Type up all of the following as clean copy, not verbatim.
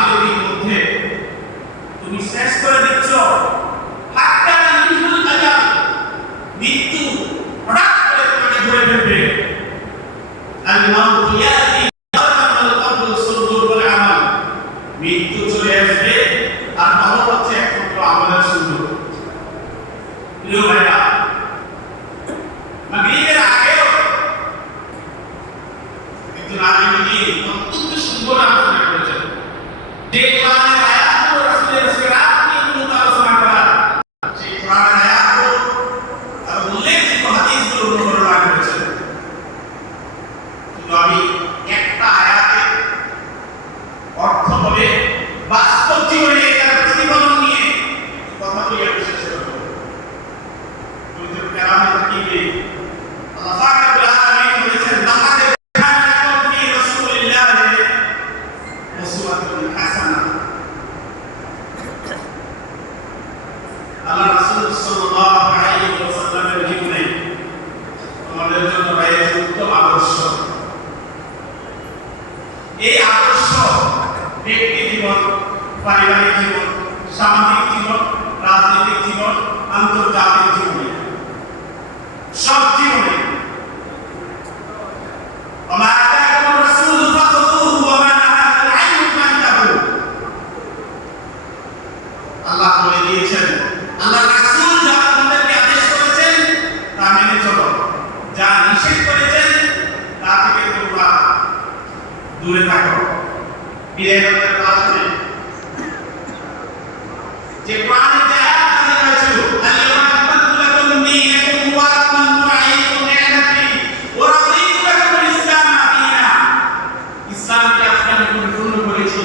গাফিলতির মধ্যে তুমি শেষ করে দিচ্ছ। হাত্তা ইনহুল আজাব, মৃত্যু হঠাৎ করে তোমাকে ধরে ফেলবে। আল মাউত ইয়াতি আল কবর সুদুর ওয়াল আমাল, মৃত্যু চলে আসবে আর কবর হচ্ছে একমাত্র আমলের সুন্দর। প্রিয় ভাইরা, মাগরিবের আগেও একজন আলেম অত্যন্ত সুন্দর আলোচনা করেছেন, যে কোরআনের আয়াতগুলো রাসূলের সিরাত নিয়ে মূলত আলোচনা করা, সেই কোরআনের আয়াতগুলো আর উল্লেখিত হাদিসগুলো বর্ণনা করেছেন। কিন্তু আমি একটা আয়াতের অর্থ বলে বাস্তব জীবনে এটার প্রতিফলন নিয়ে কথা বলি আমি শেষ করব। পবিত্র কালামে হাকিমে আল্লাহ পাক রব্বুল আলামিন বলেছেন, লাকাদ কানা লাকুম ফি রাসূলিল্লাহি উসওয়াতুন হাসানাহ। আল্লাহ রাসূল সাল্লাল্লাহু আলাইহি ওয়াসাল্লামের জীবনে আমাদের জন্য রয়েছে উত্তম আদর্শ। এই আদর্শ ব্যক্তি জীবন, পারিবারিক জীবন, সামাজিক জীবন, রাজনৈতিক জীবন, আন্তর্জাতিক জীবনে, সব জীবনে ওমা আতাকুম রাসূলু ফাখুযুহু ওয়া মা নাহাকুম আনহু ফান্তাহু। আল্লাহ বলে দিয়েছেন, আল্লাহ রাসূল যা তোমাদেরকে আদেশ করেছেন তা মেনে চলো, যা নিষেধ করেছেন তা থেকে তোমরা দূরে থাকো। বিদায়ের কারণে যে কোরআনে যে আয়াত নাযিল হয়েছিল, আল-ইয়াওমা আকমালতু লাকুম দীনাকুম ওয়া আতমামতু আলাইকুম নি'মাতি ওয়া রাদিতু লাকুমুল ইসলামা দীনা, ইসলামকে আপনাকে পরিপূর্ণ করেছি।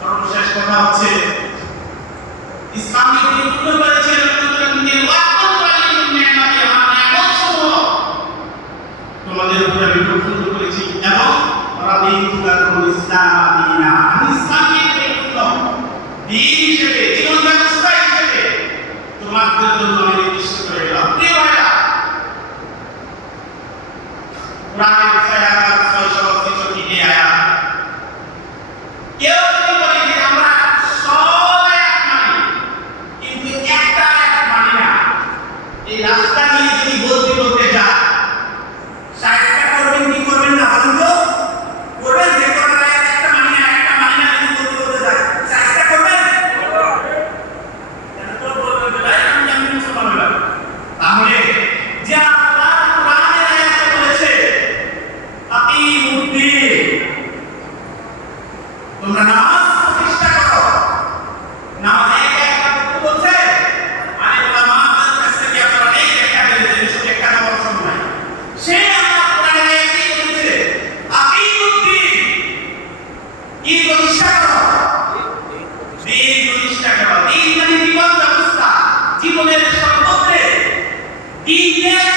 সর্বশেষ কথা হচ্ছে ইসলামকে পরিপূর্ণ করেছি ওয়া আতমামতু আলাইকুম নি'মাতি, আমার নিয়ামতসমূহ তোমাদের উপর আমি পরিপূর্ণ করেছি, এবং রাদিতু লাকুমুল ইসলামা দীনা, আমি ইসলামকে পরিপূর্ণ দিন হিসেবে, জীবন ব্যবস্থা হিসেবে তোমাদের জন্য আমি নির্দিষ্ট করে দিলাম। প্রিয় ভাইরা, কোরআনের 663 আয়াত, কেউ যদি বলে যে আমরা সব আয়াত মানি কিন্তু একটা আয়াত মানি না, এই রাস্তা নিয়ে যদি বলতে যায়, সাইডটা করবেন কি করবেন না বলুন তো? করবেন যে কোরআনের আয়াত একটা মানি না যদি বলতে যায়, সাইডটা করবেন? কেন তো বলবেন ভাই আমি জানি না সুবহানাল্লাহ। তাহলে যে আল্লাহ কোরআনের আয়াতে বলেছে আকিমুদ্দিন, তোমরা নামাজ প্রতিষ্ঠা করো, নামাজ একটা করতে বলছে, মানে উলামাদের কাছ থেকে আপনারা এই ব্যাখ্যা পেয়েছেন, শুধু একটা নামাজ নয়, সেই আল্লাহ কোরআনের আয়াতে বলেছে আকিমুদ্দিন, কি প্রতিষ্ঠা করো? দিন প্রতিষ্ঠা করো। দিন মানে জীবন ব্যবস্থা, জীবনের সর্বত্রে দিনের